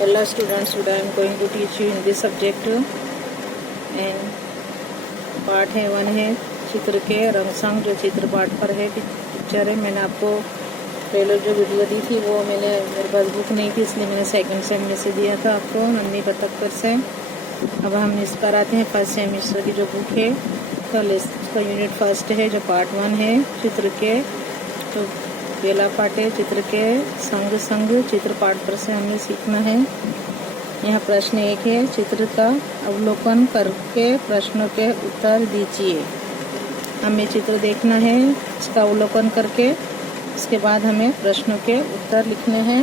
Hello students, today I am going to teach you in this subject and पाठ है 1 है चित्र के रंग संग। जो चित्र पाठ पर है पिक्चर है। मैंने आपको पहले जो वीडियो दी थी वो मैंने मेरे पास बुक नहीं थी, इसलिए मैंने सेकंड सेम में से दिया था आपको नन्ही बतख पर से। अब हम इस पर आते हैं फर्स्ट सेमिस्टर की जो बुक है उसका यूनिट फर्स्ट है जो पार्ट 1 है चित्र के। तो पहला पाठ है चित्र के संग संग। चित्र पाठ पर से हमें सीखना है। यहाँ प्रश्न 1 है, चित्र का अवलोकन करके प्रश्नों के उत्तर दीजिए। हमें चित्र देखना है, इसका अवलोकन करके उसके बाद हमें प्रश्नों के उत्तर लिखने हैं।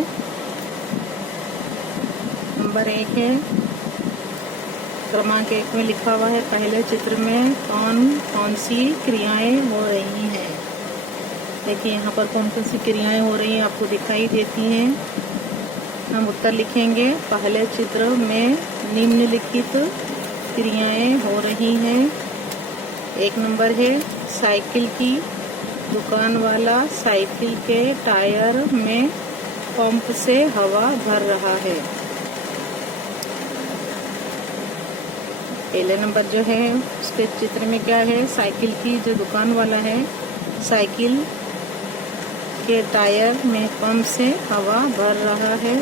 नंबर 1 है, क्रमांक 1 में लिखा हुआ है पहले चित्र में कौन सी क्रियाएं हो रही हैं। देखिए यहाँ पर कौन कौन सी क्रियाएं हो रही हैं आपको दिखाई देती हैं। हम उत्तर लिखेंगे। पहले चित्र में निम्नलिखित क्रियाएं हो रही हैं। 1 नंबर है, साइकिल की दुकान वाला साइकिल के टायर में पंप से हवा भर रहा है। पहले नंबर जो है उसके चित्र में क्या है, साइकिल की जो दुकान वाला है साइकिल के टायर में पंप से हवा भर रहा है।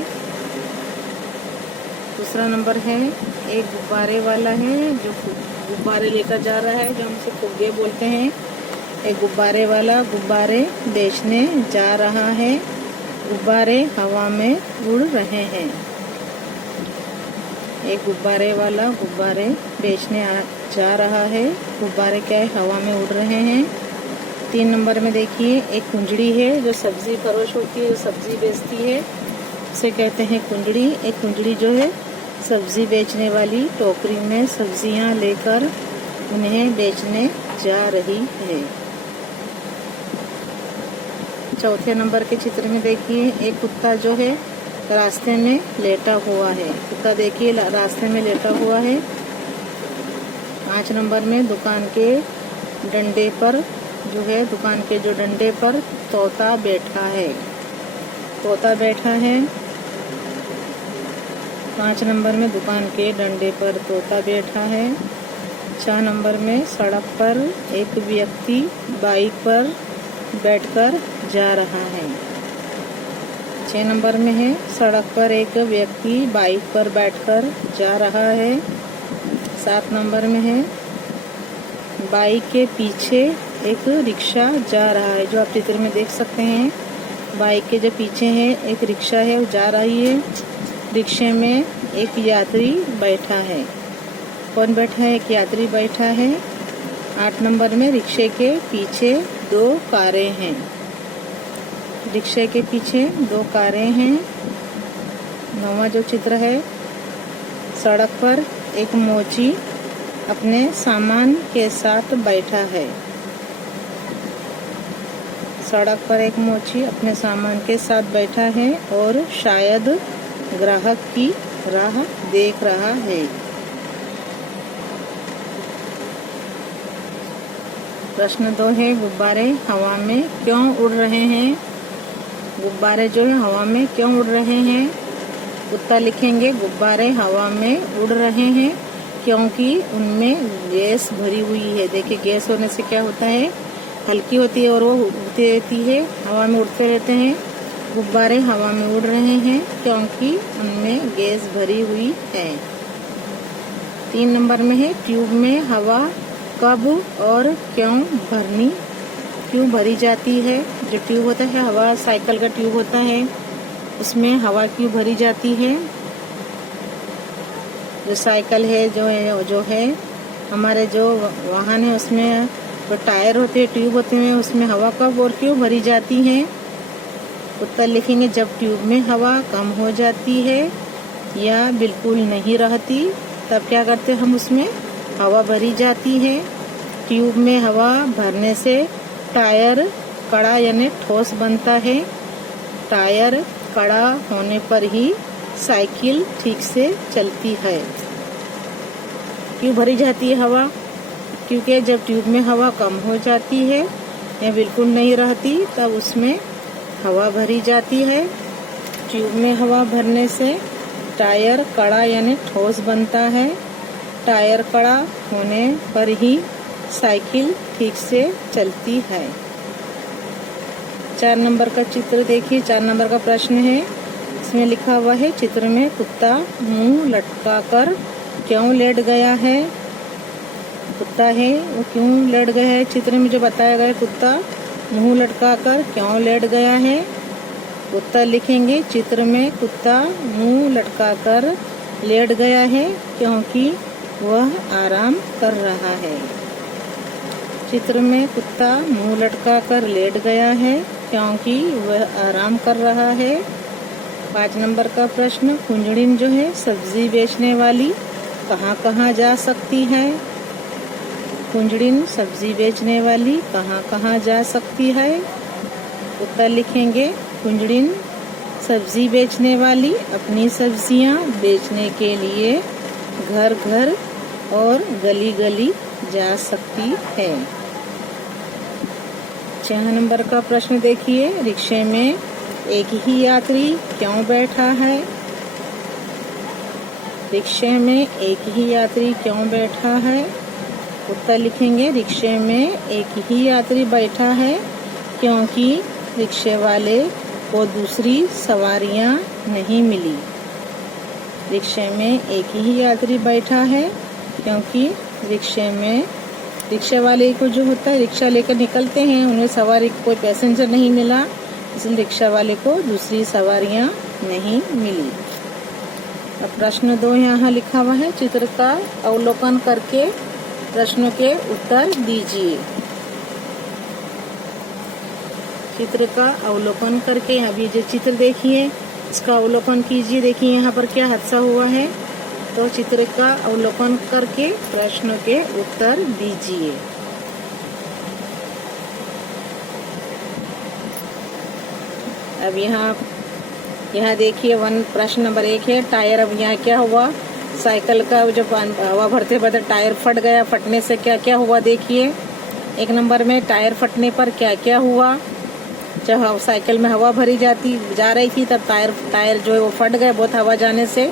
दूसरा नंबर है, एक गुब्बारे वाला है जो गुब्बारे लेकर जा रहा है, जो हम उसे फुग्गे बोलते हैं। एक गुब्बारे वाला गुब्बारे बेचने जा रहा है। गुब्बारे हवा में उड़ रहे हैं। एक गुब्बारे वाला गुब्बारे बेचने जा रहा है। गुब्बारे क्या है, हवा में उड़ रहे हैं। 3 नंबर में देखिए, एक कुंजड़ी है जो सब्जी फरोश होती है, जो सब्जी बेचती है, उसे कहते हैं कुंजड़ी। एक कुंजड़ी जो है सब्जी बेचने वाली टोकरी में सब्जियां लेकर उन्हें बेचने जा रही है। चौथे नंबर के चित्र में देखिए, एक कुत्ता जो है रास्ते में लेटा हुआ है। कुत्ता देखिए रास्ते में लेटा हुआ है। 5 नंबर में दुकान के डंडे पर जो है, दुकान के जो डंडे पर तोता बैठा है। तोता बैठा है। 5 नंबर में दुकान के डंडे पर तोता बैठा है। 6 नंबर में सड़क पर एक व्यक्ति बाइक पर बैठकर जा रहा है। 6 नंबर में है, सड़क पर एक व्यक्ति बाइक पर बैठकर जा रहा है। 7 नंबर में है, बाइक के पीछे एक रिक्शा जा रहा है, जो आप चित्र में देख सकते हैं। बाइक के जो पीछे है एक रिक्शा है, वो जा रही है। रिक्शे में एक यात्री बैठा है। कौन बैठा है, एक यात्री बैठा है। 8 नंबर में रिक्शे के पीछे 2 कारें हैं। रिक्शे के पीछे 2 कारें हैं। 9वां जो चित्र है, सड़क पर एक मोची अपने सामान के साथ बैठा है। सड़क पर एक मोची अपने सामान के साथ बैठा है और शायद ग्राहक की राह देख रहा है। प्रश्न 2 है, गुब्बारे हवा में क्यों उड़ रहे हैं। गुब्बारे जो है हवा में क्यों उड़ रहे हैं। उत्तर लिखेंगे। गुब्बारे हवा में उड़ रहे हैं क्योंकि उनमें गैस भरी हुई है। देखिए गैस होने से क्या होता है, हल्की होती है और वो उड़ती रहती है, हवा में उड़ते रहते हैं। गुब्बारे हवा में उड़ रहे हैं क्योंकि उनमें गैस भरी हुई है। 3 नंबर में है, ट्यूब में हवा कब और क्यों भरी जाती है। जो ट्यूब होता है, हवा साइकिल का ट्यूब होता है, उसमें हवा क्यों भरी जाती है। जो साइकिल है जो है हमारे जो वाहन है, उसमें जो टायर होते हैं, ट्यूब होते हैं, उसमें हवा कब और क्यों भरी जाती है। उत्तर लिखेंगे। जब ट्यूब में हवा कम हो जाती है या बिल्कुल नहीं रहती, तब क्या करते हैं हम, उसमें हवा भरी जाती है। ट्यूब में हवा भरने से टायर कड़ा यानी ठोस बनता है। टायर कड़ा होने पर ही साइकिल ठीक से चलती है। क्यों भरी जाती है हवा, क्योंकि जब ट्यूब में हवा कम हो जाती है या बिल्कुल नहीं रहती, तब उसमें हवा भरी जाती है। ट्यूब में हवा भरने से टायर कड़ा यानी ठोस बनता है। टायर कड़ा होने पर ही साइकिल ठीक से चलती है। 4 नंबर का चित्र देखिए। 4 नंबर का प्रश्न है, इसमें लिखा हुआ है चित्र में कुत्ता मुंह लटकाकर क्यों लेट गया है। कुत्ता है वो क्यों लेट गया है, चित्र में जो बताया गया है कुत्ता मुंह लटकाकर क्यों लेट गया है। उत्तर लिखेंगे, चित्र में कुत्ता मुंह लटकाकर लेट गया है क्योंकि वह आराम कर रहा है। चित्र में कुत्ता मुंह लटकाकर लेट गया है क्योंकि वह आराम कर रहा है। 5 नंबर का प्रश्न, कुंजड़िन जो है सब्जी बेचने वाली कहाँ कहाँ जा सकती है। कुंजड़िन सब्जी बेचने वाली कहाँ कहाँ जा सकती है। उत्तर लिखेंगे, कुंजड़िन सब्जी बेचने वाली अपनी सब्जियां बेचने के लिए घर घर और गली गली जा सकती है। 6 नंबर का प्रश्न देखिए, रिक्शे में एक ही यात्री क्यों बैठा है। रिक्शे में एक ही यात्री क्यों बैठा है। उत्तर लिखेंगे, रिक्शे में एक ही यात्री बैठा है क्योंकि रिक्शे वाले को दूसरी सवारियां नहीं मिली। रिक्शे में एक ही यात्री बैठा है क्योंकि रिक्शे वाले को जो होता है रिक्शा लेकर निकलते हैं, उन्हें सवारी कोई पैसेंजर नहीं मिला, इसलिए रिक्शा वाले को दूसरी सवारियां नहीं मिली। अब प्रश्न 2 यहाँ लिखा हुआ है, चित्र का अवलोकन करके प्रश्नों के उत्तर दीजिए। चित्र का अवलोकन करके अभी जो चित्र देखिए इसका अवलोकन कीजिए। देखिए यहाँ पर क्या हादसा हुआ है, तो चित्र का अवलोकन करके प्रश्नों के उत्तर दीजिए। अब यहाँ देखिए प्रश्न नंबर 1 है, टायर। अब यहाँ क्या हुआ, साइकिल का जब हवा भरते भरते टायर फट गया। फटने से क्या क्या हुआ देखिए। 1 नंबर में टायर फटने पर क्या क्या हुआ, जब साइकिल में हवा भरी जा रही थी तब टायर जो है वो फट गया बहुत हवा जाने से,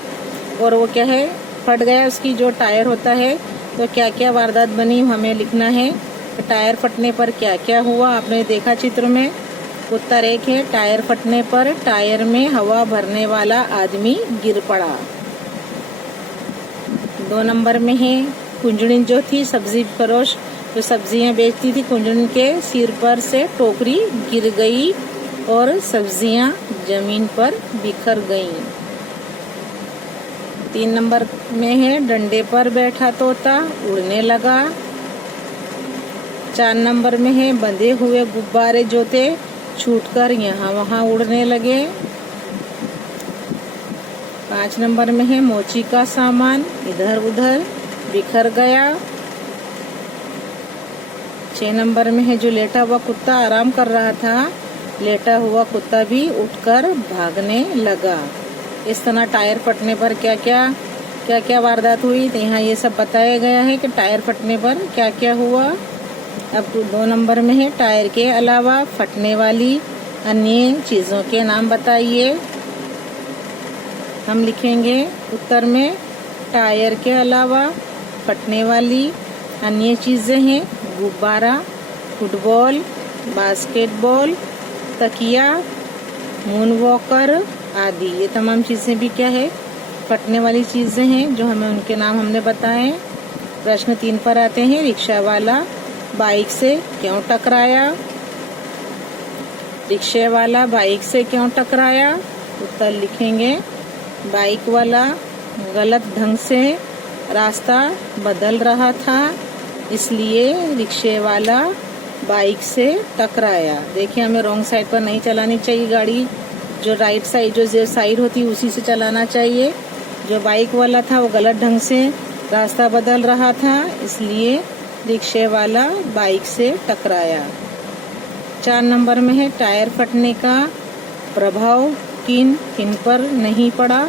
और वो क्या है फट गया। उसकी जो टायर होता है तो क्या क्या वारदात बनी हमें लिखना है। तो टायर फटने पर क्या क्या हुआ आपने देखा चित्र में। उत्तर 1 है, टायर फटने पर टायर में हवा भरने वाला आदमी गिर पड़ा। 2 नंबर में है, कुंजड़िन जो थी सब्जी फरोश जो सब्जियां बेचती थी, कुंजड़िन के सिर पर से टोकरी गिर गई और सब्जियां जमीन पर बिखर गईं। 3 नंबर में है, डंडे पर बैठा तोता उड़ने लगा। 4 नंबर में है, बंधे हुए गुब्बारे जो थे छूटकर यहाँ वहाँ उड़ने लगे। 5 नंबर में है, मोची का सामान इधर उधर बिखर गया। 6 नंबर में है, जो लेटा हुआ कुत्ता आराम कर रहा था, लेटा हुआ कुत्ता भी उठकर भागने लगा। इस तरह टायर फटने पर क्या क्या वारदात हुई, तो यहाँ ये सब बताया गया है कि टायर फटने पर क्या क्या हुआ। अब 2 नंबर में है, टायर के अलावा फटने वाली अन्य चीजों के नाम बताइए। हम लिखेंगे उत्तर में, टायर के अलावा फटने वाली अन्य चीजें हैं गुब्बारा, फुटबॉल, बास्केटबॉल, तकिया, मून वॉकर आदि। ये तमाम चीजें भी क्या है फटने वाली चीजें हैं जो हमें उनके नाम हमने बताए। प्रश्न 3 पर आते हैं, रिक्शा वाला बाइक से क्यों टकराया। रिक्शे वाला बाइक से क्यों टकराया। उत्तर लिखेंगे, बाइक वाला गलत ढंग से रास्ता बदल रहा था, इसलिए रिक्शे वाला बाइक से टकराया। देखिए हमें रॉन्ग साइड पर नहीं चलानी चाहिए गाड़ी, जो राइट साइड जो साइड होती है उसी से चलाना चाहिए। जो बाइक वाला था वो गलत ढंग से रास्ता बदल रहा था, इसलिए रिक्शे वाला बाइक से टकराया। 4 नंबर में है, टायर फटने का प्रभाव किन किन पर नहीं पड़ा।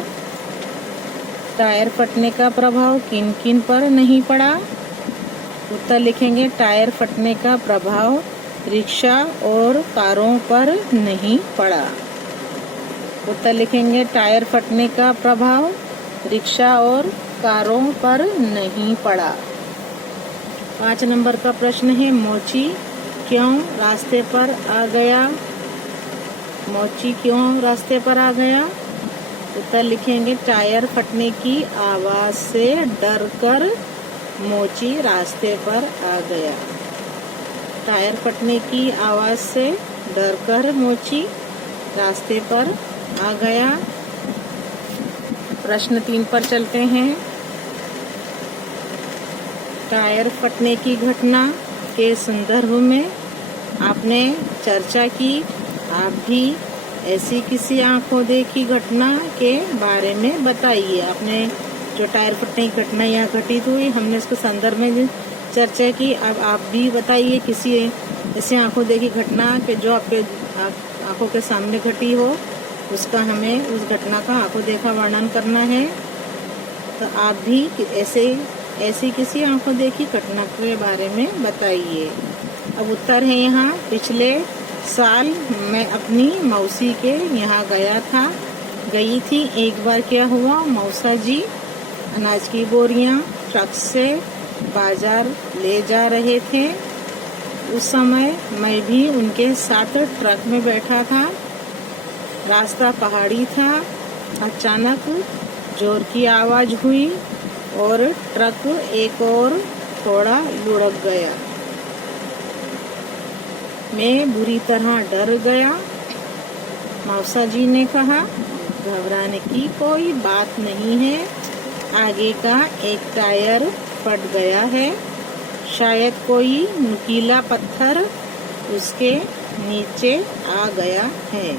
टायर फटने का प्रभाव किन किन पर नहीं पड़ा। उत्तर लिखेंगे, टायर फटने का प्रभाव रिक्शा और कारों पर नहीं पड़ा। उत्तर लिखेंगे, टायर फटने का प्रभाव रिक्शा और कारों पर नहीं पड़ा। 5 नंबर का प्रश्न है, मोची क्यों रास्ते पर आ गया? मोची क्यों रास्ते पर आ गया? उत्तर लिखेंगे, टायर फटने की आवाज से डरकर मोची रास्ते पर आ गया। टायर फटने की आवाज से डरकर मोची रास्ते पर आ गया। प्रश्न 3 पर चलते हैं। टायर फटने की घटना के संदर्भ में आपने चर्चा की। आप भी ऐसी किसी आंखों देखी घटना के बारे में बताइए। आपने जो टायर फटने की घटना यहाँ घटित हुई, हमने इसके संदर्भ में चर्चा की। अब आप भी बताइए किसी ऐसी आंखों देखी घटना के जो आपके आंखों के सामने घटी हो, उसका हमें उस घटना का आंखों देखा वर्णन करना है। तो आप भी ऐसी किसी आंखों देखी घटना के बारे में बताइए। अब उत्तर है यहाँ, पिछले साल मैं अपनी मौसी के यहाँ गई थी। एक बार क्या हुआ, मौसा जी अनाज की बोरियां ट्रक से बाजार ले जा रहे थे। उस समय मैं भी उनके साथ ट्रक में बैठा था। रास्ता पहाड़ी था। अचानक जोर की आवाज हुई और ट्रक एक और थोड़ा लुढ़क गया। मैं बुरी तरह डर गया। मौसा जी ने कहा, घबराने की कोई बात नहीं है, आगे का एक टायर फट गया है, शायद कोई नुकीला पत्थर उसके नीचे आ गया है।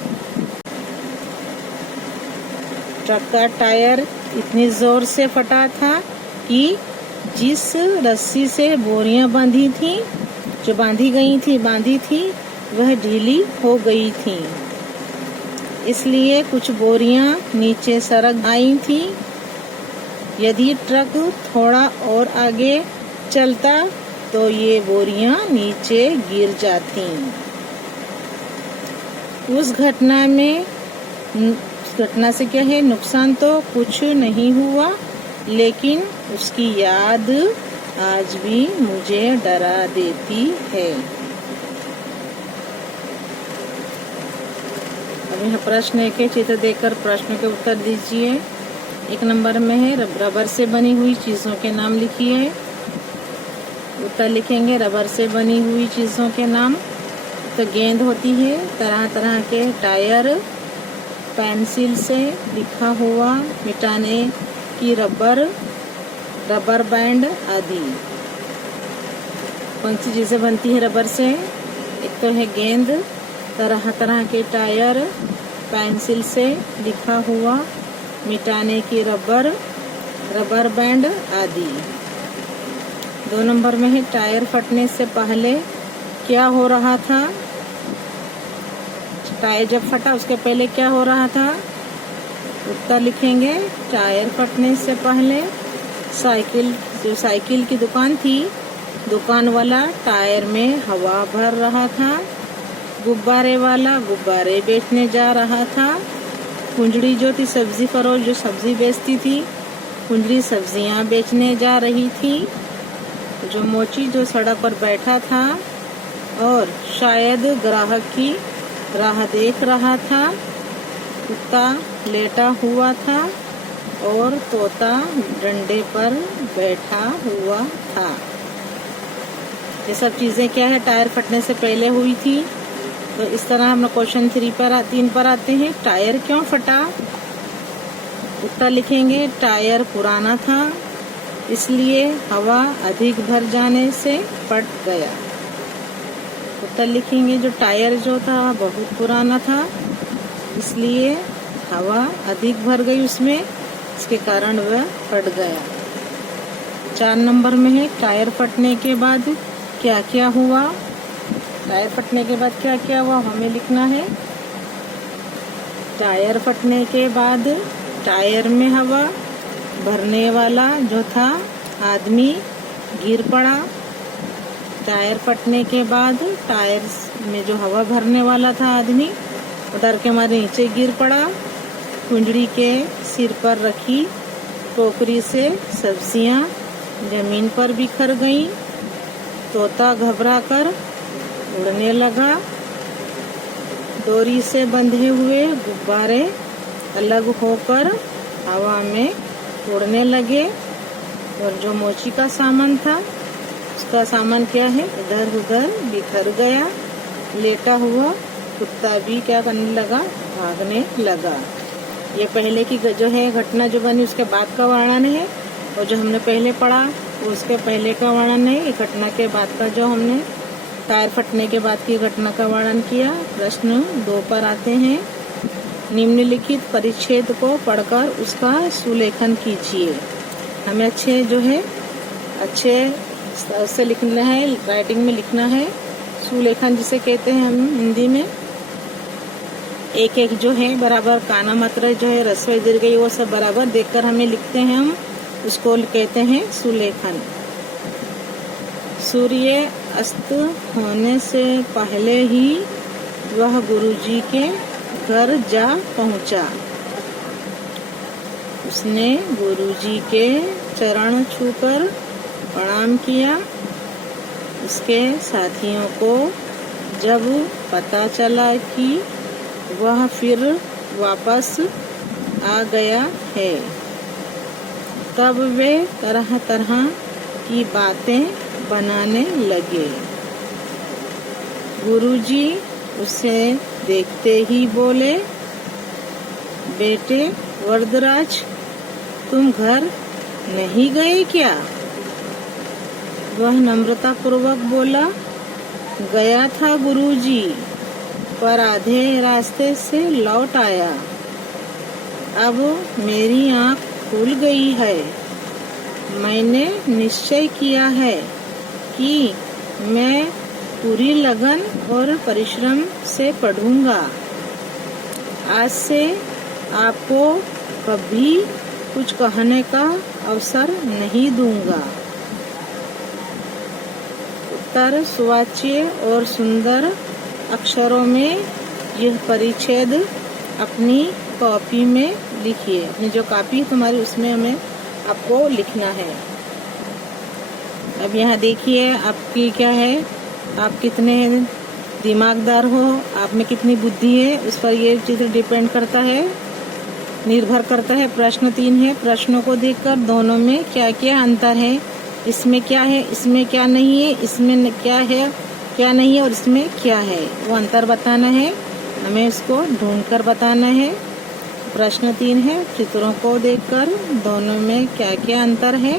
ट्रक का टायर इतनी जोर से फटा था कि जिस रस्सी से बोरियां बांधी थी वह ढीली हो गई थी। इसलिए कुछ बोरियां नीचे सरक आई थी। यदि ट्रक थोड़ा और आगे चलता तो ये बोरियां नीचे गिर जाती। उस घटना से क्या है, नुकसान तो कुछ नहीं हुआ, लेकिन उसकी याद आज भी मुझे डरा देती है। अब यह प्रश्न के चित्र देखकर प्रश्न के उत्तर दीजिए। 1 नंबर में है, रबर से बनी हुई चीजों के नाम लिखिए। उत्तर लिखेंगे, रबर से बनी हुई चीजों के नाम तो गेंद होती है, तरह तरह के टायर, पेंसिल से लिखा हुआ मिटाने की रबर बैंड आदि। कौन सी चीजें बनती है रबर से? एक तो है गेंद, तरह तरह के टायर, पेंसिल से लिखा हुआ मिटाने की रबर बैंड आदि। 2 नंबर में है, टायर फटने से पहले क्या हो रहा था? टायर जब फटा उसके पहले क्या हो रहा था? उत्तर लिखेंगे, टायर फटने से पहले साइकिल की दुकान थी, दुकान वाला टायर में हवा भर रहा था। गुब्बारे वाला गुब्बारे बेचने जा रहा था। कुंजड़ी जो थी सब्जी फरोश जो सब्जी बेचती थी, कुंजड़ी सब्जियां बेचने जा रही थी। जो मोची जो सड़क पर बैठा था और शायद ग्राहक की राह देख रहा था। कुत्ता लेटा हुआ था और तोता डंडे पर बैठा हुआ था। ये सब चीजें क्या है, टायर फटने से पहले हुई थी। तो इस तरह हम क्वेश्चन 3 पर आते हैं। टायर क्यों फटा? उत्तर लिखेंगे, टायर पुराना था, इसलिए हवा अधिक भर जाने से फट गया। उत्तर लिखेंगे, जो टायर जो था बहुत पुराना था, इसलिए हवा अधिक भर गई उसमें, इसके कारण वह फट गया। 4 नंबर में है, टायर फटने के बाद क्या क्या हुआ? टायर फटने के बाद क्या क्या हुआ हमें लिखना है। टायर फटने के बाद टायर में हवा भरने वाला जो था आदमी गिर पड़ा। टायर फटने के बाद टायर में जो हवा भरने वाला था आदमी डर के मारे नीचे गिर पड़ा। कुंजड़ी के सिर पर रखी टोकरी से सब्जियां जमीन पर बिखर गईं। तोता घबराकर उड़ने लगा। डोरी से बंधे हुए गुब्बारे अलग होकर हवा में उड़ने लगे और जो मोची का सामान था उसका सामान क्या है, इधर उधर बिखर गया। लेटा हुआ कुत्ता भी क्या करने लगा, भागने लगा। ये पहले की जो है घटना जो बनी उसके बाद का वर्णन है, और जो हमने पहले पढ़ा उसके पहले का वर्णन है। ये घटना के बाद का जो हमने टायर फटने के बाद की घटना का वर्णन किया। प्रश्न 2 पर आते हैं। निम्नलिखित परिच्छेद को पढ़कर उसका सुलेखन कीजिए। हमें अच्छे से लिखना है, राइटिंग में लिखना है। सुलेखन जिसे कहते हैं हम हिंदी में, एक एक जो है बराबर काना मात्रा जो है रस्व दीर्घ वो सब बराबर देखकर हमें लिखते हैं, हम उसको कहते हैं सुलेखन। सूर्य अस्त होने से पहले ही वह गुरुजी के घर जा पहुंचा। उसने गुरुजी के चरण छूकर प्रणाम किया। उसके साथियों को जब पता चला कि वह फिर वापस आ गया है, तब वे तरह तरह की बातें बनाने लगे। गुरुजी उसे देखते ही बोले, बेटे वरदराज, तुम घर नहीं गए क्या? वह नम्रता पूर्वक बोला, गया था गुरुजी, पर आधे रास्ते से लौट आया। अब मेरी आँख खुल गई है। मैंने निश्चय किया है कि मैं पूरी लगन और परिश्रम से पढ़ूंगा। आज से आपको कभी कुछ कहने का अवसर नहीं दूंगा। उत्तर सुवाच्य और सुंदर अक्षरों में यह परिच्छेद अपनी कॉपी में लिखिए। अपनी जो कॉपी तुम्हारी उसमें हमें आपको लिखना है। अब यहाँ देखिए आपकी क्या है, आप कितने दिमागदार हो, आप में कितनी बुद्धि है, उस पर ये चित्र डिपेंड करता है, निर्भर करता है। प्रश्न 3 है। प्रश्नों को देखकर दोनों में क्या क्या अंतर है, इसमें क्या है, इसमें क्या नहीं है, इसमें क्या है क्या नहीं है और इसमें क्या है, वो अंतर बताना है। हमें इसको ढूंढकर बताना है। प्रश्न 3 है। चित्रों को देखकर दोनों में क्या क्या अंतर है,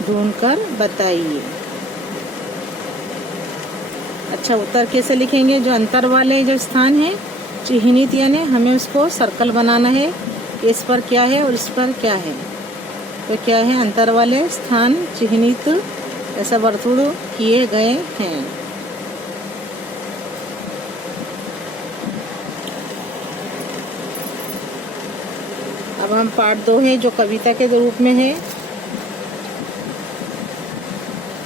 ढूंढकर बताइए। अच्छा, उत्तर कैसे लिखेंगे? जो अंतर वाले जो स्थान है चिन्हित, यानी हमें उसको सर्कल बनाना है कि इस पर क्या है और इस पर क्या है। तो क्या है, अंतर वाले स्थान चिन्हित ऐसा वर्तुल किए गए हैं। अब हम पार्ट 2 है जो कविता के रूप में है।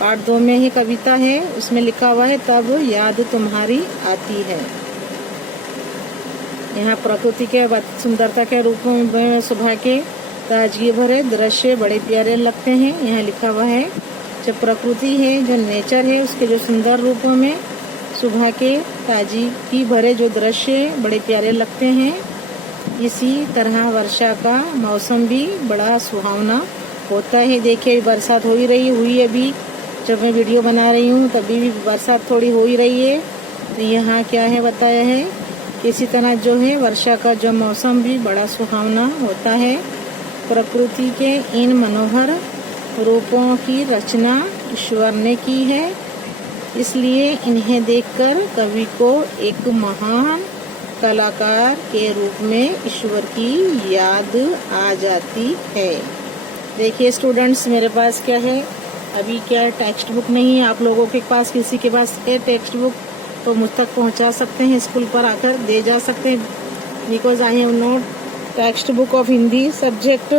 पार्ट 2 में ही कविता है, उसमें लिखा हुआ है तब याद तुम्हारी आती है। यहाँ प्रकृति के सुंदरता के रूप में सुबह के ताजगी भरे दृश्य बड़े प्यारे लगते हैं। यहाँ लिखा हुआ है जो प्रकृति है, जो नेचर है, उसके जो सुंदर रूपों में सुबह के ताजगी भरे जो दृश्य बड़े प्यारे लगते हैं। इसी तरह वर्षा का मौसम भी बड़ा सुहावना होता है। देखिए बरसात हो ही हुई अभी जब मैं वीडियो बना रही हूँ, तभी भी बरसात थोड़ी हो ही रही है। तो यहाँ क्या है बताया है, इसी तरह जो है वर्षा का जो मौसम भी बड़ा सुहावना होता है। प्रकृति के इन मनोहर रूपों की रचना ईश्वर ने की है, इसलिए इन्हें देखकर कवि को एक महान कलाकार के रूप में ईश्वर की याद आ जाती है। देखिए स्टूडेंट्स, मेरे पास क्या है, अभी क्या टेक्स्ट बुक नहीं है। आप लोगों के पास किसी के पास है टेक्स्ट बुक तो मुझ तक पहुंचा सकते हैं, स्कूल पर आकर दे जा सकते हैं। Because I have note text book of Hindi subject.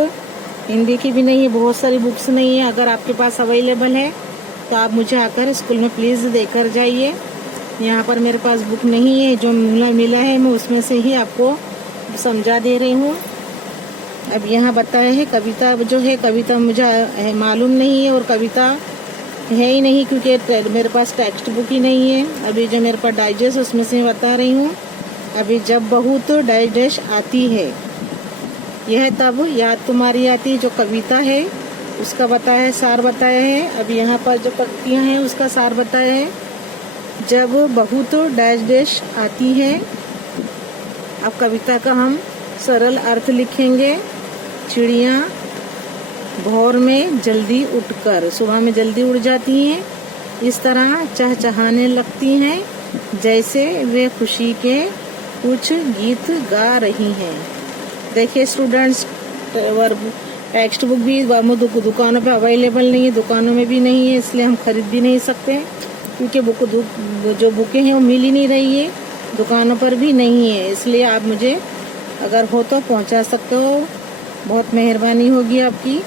Hindi की भी नहीं है, बहुत सारी बुक्स नहीं है। अगर आपके पास अवेलेबल है तो आप मुझे आकर स्कूल में प्लीज़ देकर जाइए। यहाँ पर मेरे पास बुक नहीं है, जो मिला है मैं उसमें से ही आपको समझा दे रही हूँ। अब यहाँ बताया है कविता जो है, कविता मुझे मालूम नहीं है और कविता है ही नहीं क्योंकि मेरे पास टेक्स्ट बुक ही नहीं है। अभी जो मेरे पास डाइजेस्ट उसमें से मैं बता रही हूँ। अभी जब बहुत डाइजेस्ट आती है, यह तब याद तुम्हारी आती है, जो कविता है उसका बताया है, सार बताया है। अब यहाँ पर जो पंक्तियाँ हैं उसका सार बताया है। जब बहुत डाइजेस्ट आती है, अब कविता का हम सरल अर्थ लिखेंगे। चिड़िया भोर में जल्दी उठकर, सुबह में जल्दी उठ जाती हैं, इस तरह चहचहाने लगती हैं जैसे वे खुशी के कुछ गीत गा रही हैं। देखिए स्टूडेंट्स, टेक्स्ट बुक भी दुकानों पे अवेलेबल नहीं है, दुकानों में भी नहीं है, इसलिए हम खरीद भी नहीं सकते क्योंकि जो बुकें हैं वो मिल ही नहीं रही है, दुकानों पर भी नहीं है। इसलिए आप मुझे अगर हो तो पहुंचा सकते हो, बहुत मेहरबानी होगी आपकी।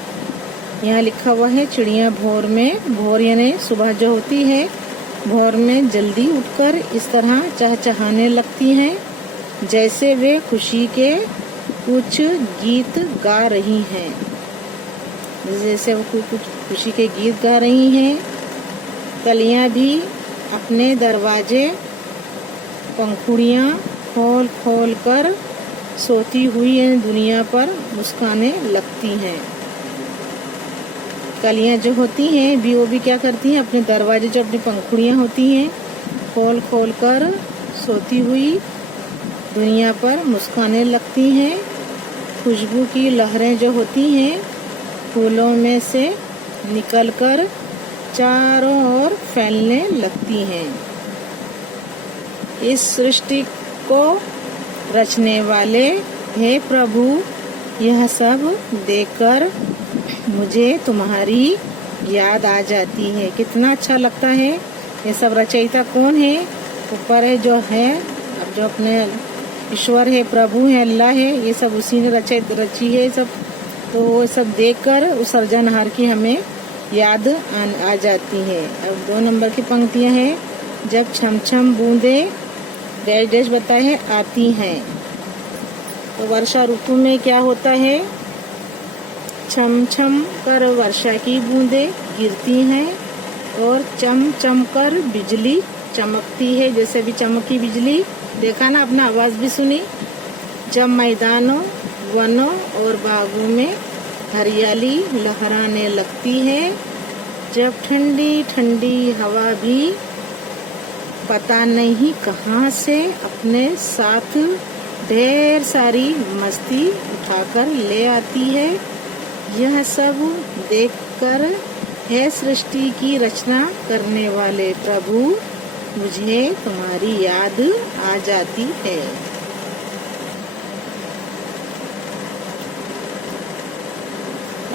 यहाँ लिखा हुआ है चिड़िया भोर में, भोर यानी सुबह जो होती है, भोर में जल्दी उठकर इस तरह चहचहाने लगती हैं जैसे वे खुशी के कुछ गीत गा रही हैं। जैसे वो कुछ खुशी के गीत गा रही हैं। कलियां भी अपने दरवाजे पंखुड़ियां खोल खोल कर सोती हुई दुनिया पर मुस्काने लगती हैं। कलियां जो होती हैं वो भी क्या करती हैं, अपने दरवाजे जो अपनी पंखुड़ियां होती हैं खोल खोल कर सोती हुई दुनिया पर मुस्काने लगती हैं। खुशबू की लहरें जो होती हैं फूलों में से निकलकर चारों ओर फैलने लगती हैं। इस सृष्टि को रचने वाले हे प्रभु, यह सब देखकर मुझे तुम्हारी याद आ जाती है। कितना अच्छा लगता है। ये सब रचयिता कौन है? ऊपर है जो है, अब जो अपने ईश्वर है, प्रभु है, अल्लाह है, ये सब उसी ने रची है सब। तो वो सब देखकर उस सर्जनहार की हमें याद आ जाती है। अब 2 नंबर की पंक्तियां हैं। जब छम छम बूंदे डैश डैश बताए है आती हैं, तो वर्षा ऋतु में क्या होता है, छम छम कर वर्षा की बूंदे गिरती हैं और चम चम कर बिजली चमकती है। जैसे भी चमकी बिजली, देखा ना, अपना आवाज भी सुनी। जब मैदानों, वनों और बागों में हरियाली लहराने लगती है, जब ठंडी ठंडी हवा भी पता नहीं कहाँ से अपने साथ ढेर सारी मस्ती उठाकर ले आती है। यह सब देखकर है सृष्टि की रचना करने वाले प्रभु, मुझे तुम्हारी याद आ जाती है।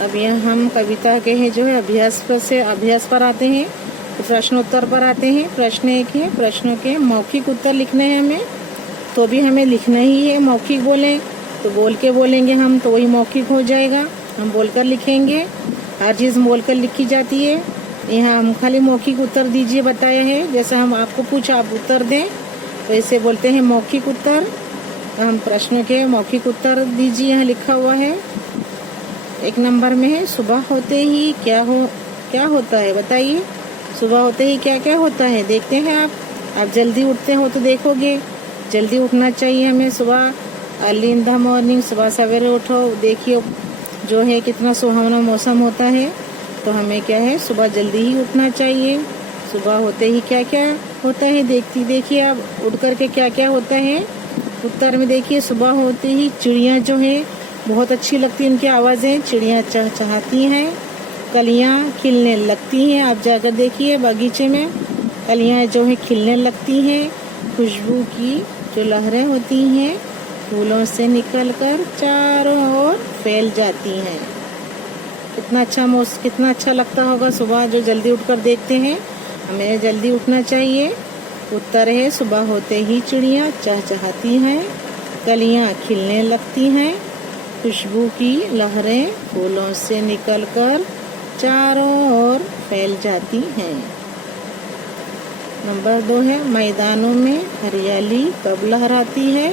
अब यहाँ हम कविता के हैं जो है अभ्यास पर आते हैं, तो प्रश्नोत्तर पर आते हैं। प्रश्न 1 है, प्रश्नों के मौखिक उत्तर लिखने हैं हमें, तो भी हमें लिखना ही है। मौखिक बोले तो बोल के बोलेंगे हम, तो वही मौखिक हो जाएगा। हम बोलकर लिखेंगे, हर चीज बोलकर लिखी जाती है। यहाँ हम खाली मौखिक उत्तर दीजिए बताया है। जैसे हम आपको पूछा आप उत्तर दें, तो इसे बोलते हैं मौखिक उत्तर। हम प्रश्नों के मौखिक उत्तर दीजिए, यहाँ लिखा हुआ है। 1 नंबर में है, सुबह होते ही क्या होता है, बताइए। सुबह होते ही क्या क्या होता है, देखते हैं आप जल्दी उठते हो तो देखोगे। जल्दी उठना चाहिए हमें, सुबह अर्ली इन द मॉर्निंग, सुबह सवेरे उठो। देखिए जो है कितना सुहावना मौसम होता है, तो हमें क्या है, सुबह जल्दी ही उठना चाहिए। सुबह होते ही क्या क्या होता है, देखिए आप उठ करके क्या क्या होता है। उत्तर में देखिए, सुबह होते ही चिड़िया जो है बहुत अच्छी लगती है, उनकी आवाजें, चिड़िया चहचहाती हैं, कलियां खिलने लगती हैं। आप जाकर देखिए बगीचे में कलियां जो है खिलने लगती हैं। खुशबू की जो लहरें होती हैं फूलों से निकलकर चारों ओर फैल जाती हैं। कितना अच्छा लगता होगा सुबह जो जल्दी उठकर देखते हैं। हमें जल्दी उठना चाहिए। उत्तर है, सुबह होते ही चिड़िया चहचहाती हैं, कलियां खिलने लगती हैं, खुशबू की लहरें फूलों से निकलकर चारों ओर फैल जाती हैं। नंबर 2 है, मैदानों में हरियाली कब लहराती है।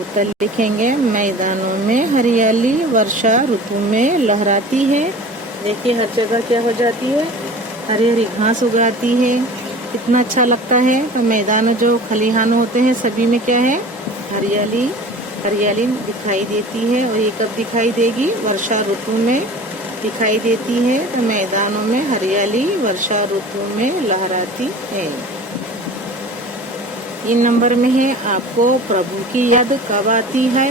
उत्तर लिखेंगे, मैदानों में हरियाली वर्षा ऋतु में लहराती है। देखिए हर जगह क्या हो जाती है, हरी हरी घास उगाती है, कितना अच्छा लगता है। तो मैदान जो खलिहान होते हैं सभी में क्या है, हरियाली हरियाली दिखाई देती है। और ये कब दिखाई देगी, वर्षा ऋतु में दिखाई देती है। तो मैदानों में हरियाली वर्षा ऋतु में लहराती है। 3 नंबर में है, आपको प्रभु की याद कब आती है।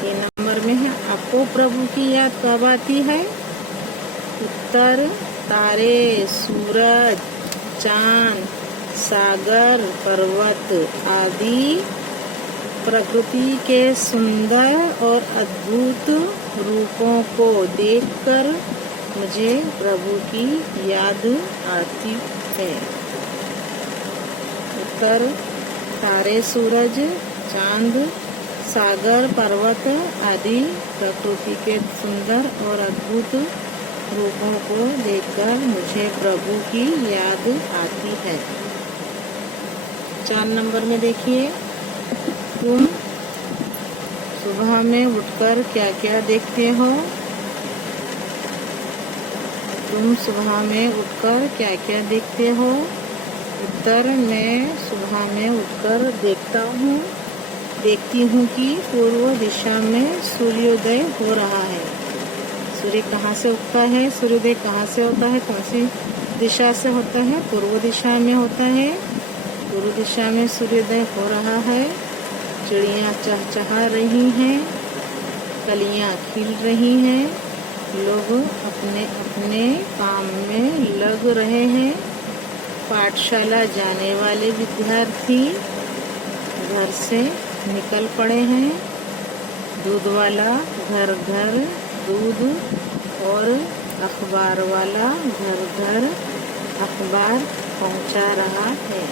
3 नंबर में है, आपको प्रभु की याद कब आती है। उत्तर, तारे, सूरज, चांद, सागर, पर्वत आदि प्रकृति के सुंदर और अद्भुत रूपों को देखकर मुझे प्रभु की याद आती है। उत्तर, तारे, सूरज, चांद, सागर, पर्वत आदि प्रकृति के सुंदर और अद्भुत रूपों को देखकर मुझे प्रभु की याद आती है। 4 नंबर में देखिए, तुम सुबह में उठकर क्या क्या देखते हो। तुम सुबह में उठकर क्या क्या देखते हो। उत्तर, मैं सुबह में उठकर देखती हूँ कि पूर्व दिशा में सूर्योदय हो रहा है। सूर्य कहाँ से उगता है, सूर्योदय कहाँ से होता है, कौन सी दिशा से होता है, पूर्व दिशा में होता है। पूर्व दिशा में सूर्योदय हो रहा है। चिड़ियाँ चहचहा रही हैं, कलियाँ खिल रही हैं, लोग अपने अपने काम में लग रहे हैं। पाठशाला जाने वाले विद्यार्थी घर से निकल पड़े हैं। दूध वाला घर घर दूध और अखबार वाला घर घर अखबार पहुंचा रहा है।